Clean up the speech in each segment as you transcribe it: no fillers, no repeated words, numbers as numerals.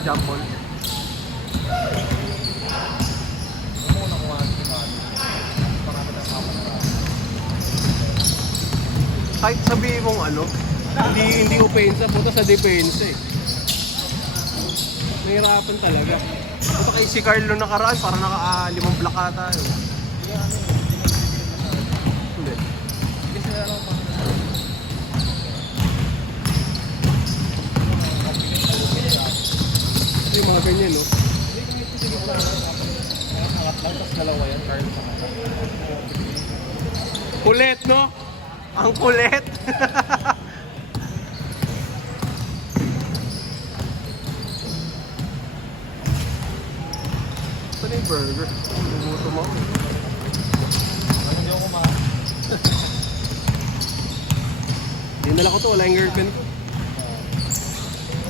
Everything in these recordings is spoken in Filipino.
Jump ball. Kahit sabihin mong ano, hindi opensa, punta sa depensa eh. Nahirapan talaga. Punta kay si Carlo nakaraan, para naka-5 block ata yun. Hindi. Yung mga ganyan, no? Kulit, no? Ang kulit! Saan yung burger? Lumuto mo. Hindi ako kumain. Dinala ko to, wala yung girlfriend ko.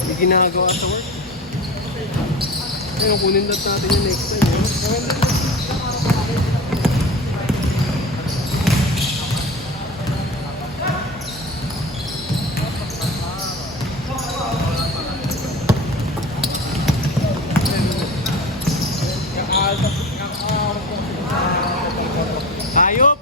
May ginagawa sa work. Ayun, kunin lang natin yung next time. Hayop!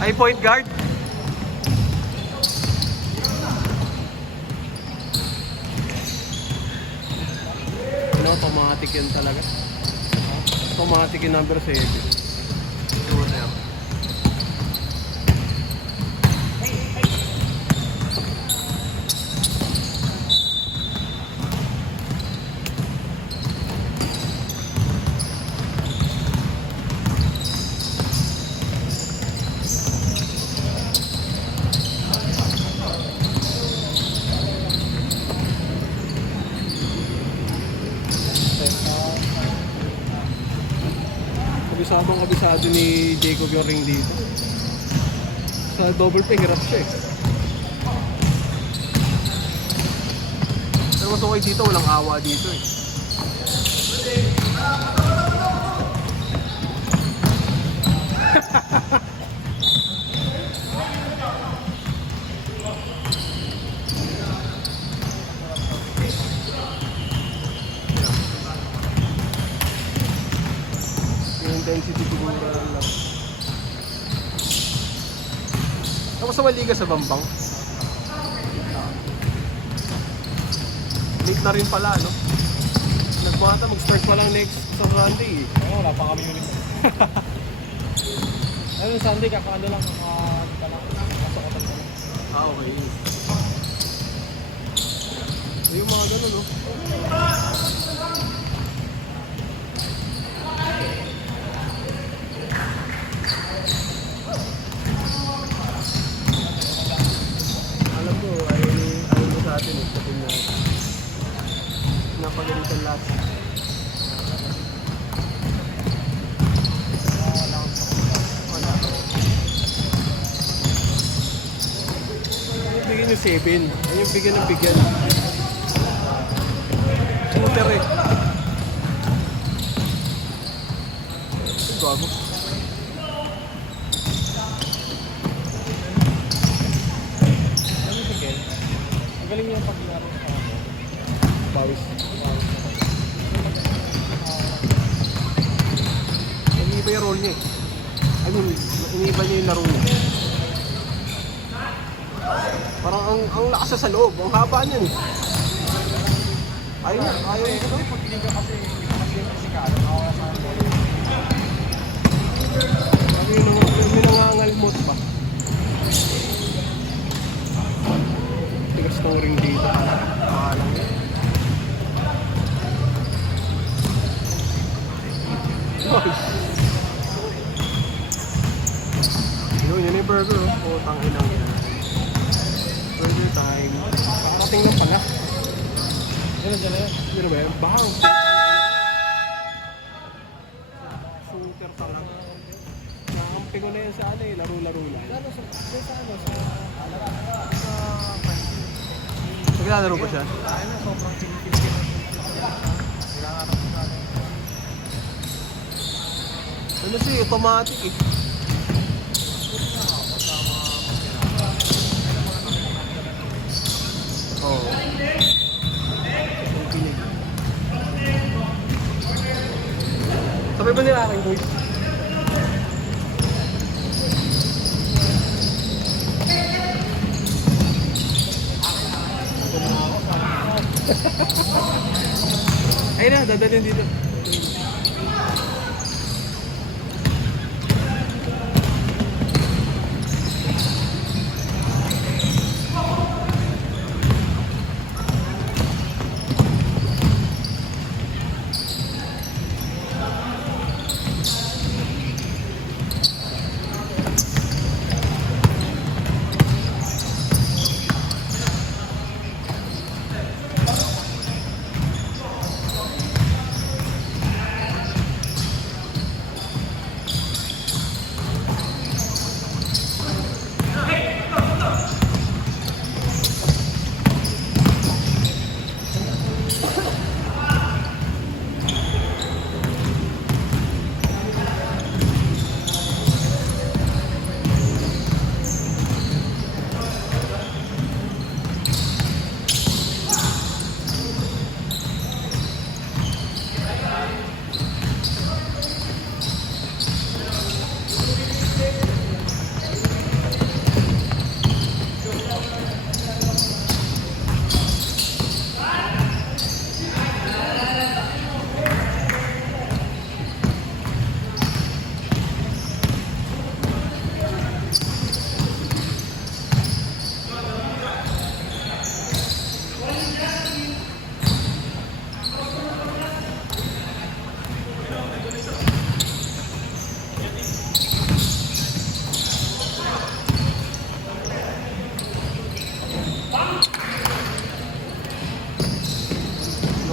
Ay, point guard. Ano, automatic yan talaga. Automatic yung number 7. Sure na yan. Kabisado ni Jacob yung ring dito. Sa double pay, hirap siya eh. Pero mas okay dito, walang awa dito eh. Intensity siguro lang. Tapos sa maliga sa Bambang. Late na rin pala, no? Nagmata, mag-start pa lang next sa Sunday eh. Oo, wala pa kami ulit. Ayun, Sunday, kakaano lang. Masakatan ko lang. Ah, okay. Yung mga ganun, no? Alam mo, ayaw mo sa atin eh. Sabi na napagalitan lahat. Yung bigyan yung 7. Yung bigyan ng bigyan. Shooter eh. Gago. Ano si Ken? Ang galing niya paglaro sa ako. Bawis. Iniiba yung role niya eh. I mean, iniiba niya yung laro niya. Parang ang lakas sa loob, ang haba niyan eh. Ayaw niya. Pagkiling ka kasi fisikal. Nakawala sa akin. May nangangalmot pa. Tigas ng ring dito. Makalang yun. Yun yung burger oh. Putang inang yan. Burger time. Kakating lang pala. Ano dyan na yun? Yun ba yan? Bang! Shooter talaga. Nakampi ko na yan sa ano eh. Laro-laro lang. Naglalaro ba siya? Sobrang sinipin. Ano siya, automatic eh. Oo. Sabay ba nila aking boys? Ayun na, dadalhin dito.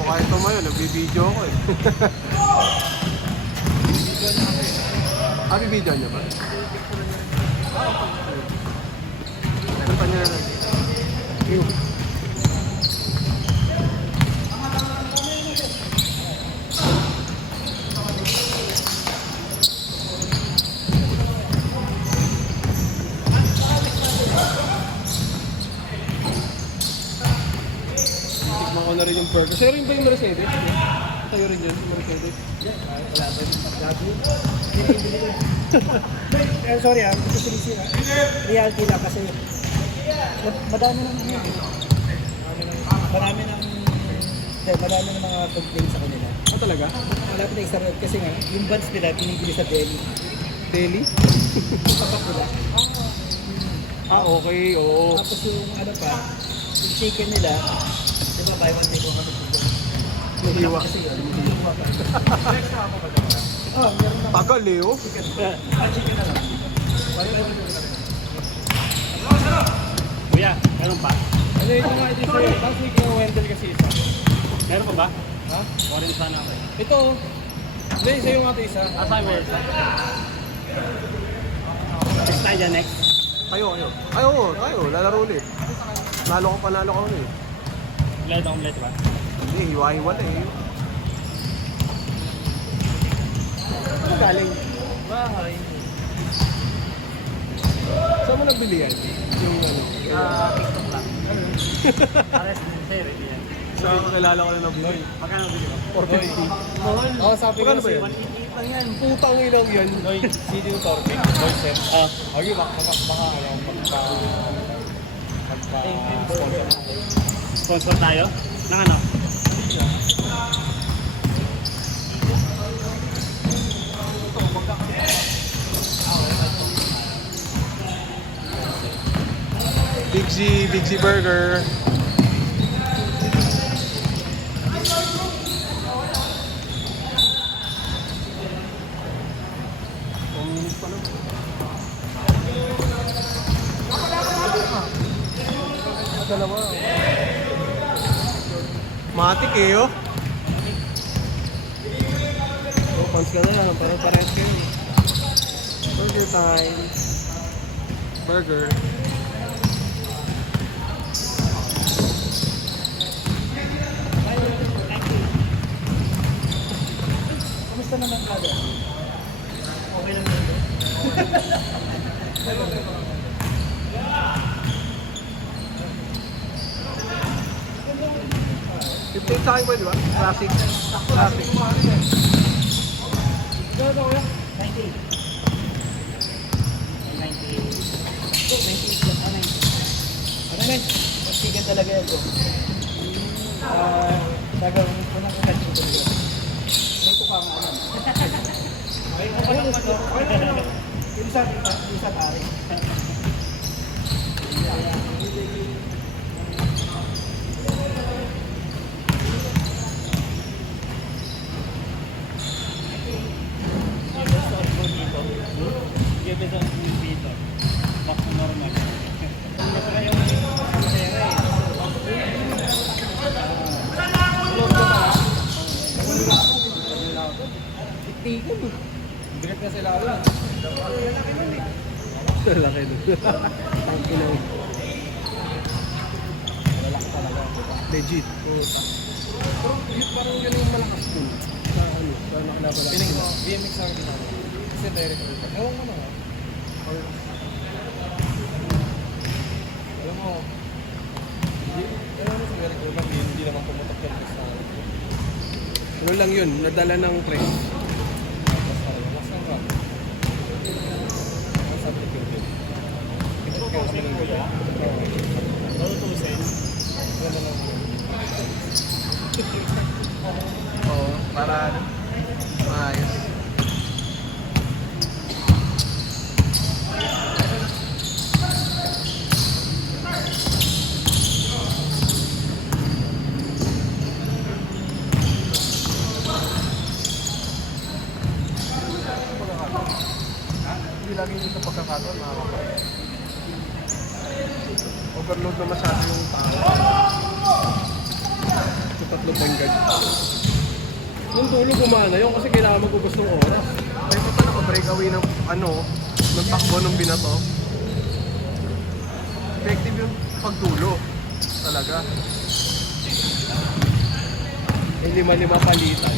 Kahit tumayo, nagbibideo ako eh. Bibideo niya ba? Ano pa niya na lang? Tignan ko na rin yung burger. Sa'yo rin ba yung Mercedes? Sa'yo rin yun, yung Mercedes? Wala ba yung pagkado? Sorry ito sinisira. Reality lang kasi madami ng marami ng mga complaints sa kanila. Ah, talaga? Malapit na isa kasi nga, yung buns nila pinigili sa deli. Daily? Tapat nila. Ah, okay, oo. Tapos yung ano pa, yung chicken nila, di ba buy one take one Nahiwa. kasi yun. Oh, meron na. Tagal eh, oh. Chicken na lang. Buy one take one. Kuya, meron pa? Ano yung mga ito sa'yo? Last week yung Wendell kasi isa. Meron pa ba? Ha? Orange sana ako. Ito. Hindi, sa'yo nga ito isa. Asa meron pa? Next tayo dyan, next. Tayo. Tayo. Lalaro ulit. Nalo ko ulit. Kompleto, kompleto ba? Hindi, hiwa-hiwala eh. Ano galing? Bahay. Saan mo nabili yan? Yung ano? TikTok lang. Pares din sa'yo, ready yan. Sa kilala ko na nabili. Magkano bili mo? 450. Mahal. Oo, sabi ko Magkano ba sa'yo. yan? 188 lang yan. Putang ilang yan. Noy, CD Torque. Noy, Sir. Ah, Okay, baka magpa-sponsor na. sponsor tayo? Nang ano? Big Z Burger. Dalawa. Matik eh, oh. Pants ka na yan, parang parehas kayo. Burger time. Burger. Kamusta naman ka doon? Okay lang yun. Ito sa akin ba, di ba? Classic. Classic. 90. 90. 98 lang. 90. Ano men? Chicken talaga yan bro. Gagawin ko ng kagat ko talaga. May tuka nga ano. Yung isa pare. Give it on dito. Mas normal. Kasi yung sere eh. Titikon. Bigat na sila ulit. Laki nun. Ang pinang. Lalaki talaga. Legit. Oo. Pero yun parang ganun yung malakas dun. Sa ano, sa nakalaban. Piling mo, BMX ang ginagawa. Kasi direct ulit. Ewan mo na nga. Alam mo, ewan mo sa direct ulit, hindi naman pumutok yung sa Ano lang yun, nadala ng press. mas ang rap. Ang sabi ko yun. Tutusin ko ya? Tutusin? Ganda lang. Oo, para maayos. Hindi lagi dito sa pagkakataon, makakapag. Overload na masyado yung tao. Ito tatlo pa yung guard. Nung dulo gumana yun kasi kailangan magubos ng oras. Ay pa naka-breakaway ng ano, ng takbo ng binato. Effective yung pagdulo. Talaga. Eh, lima-lima palitan.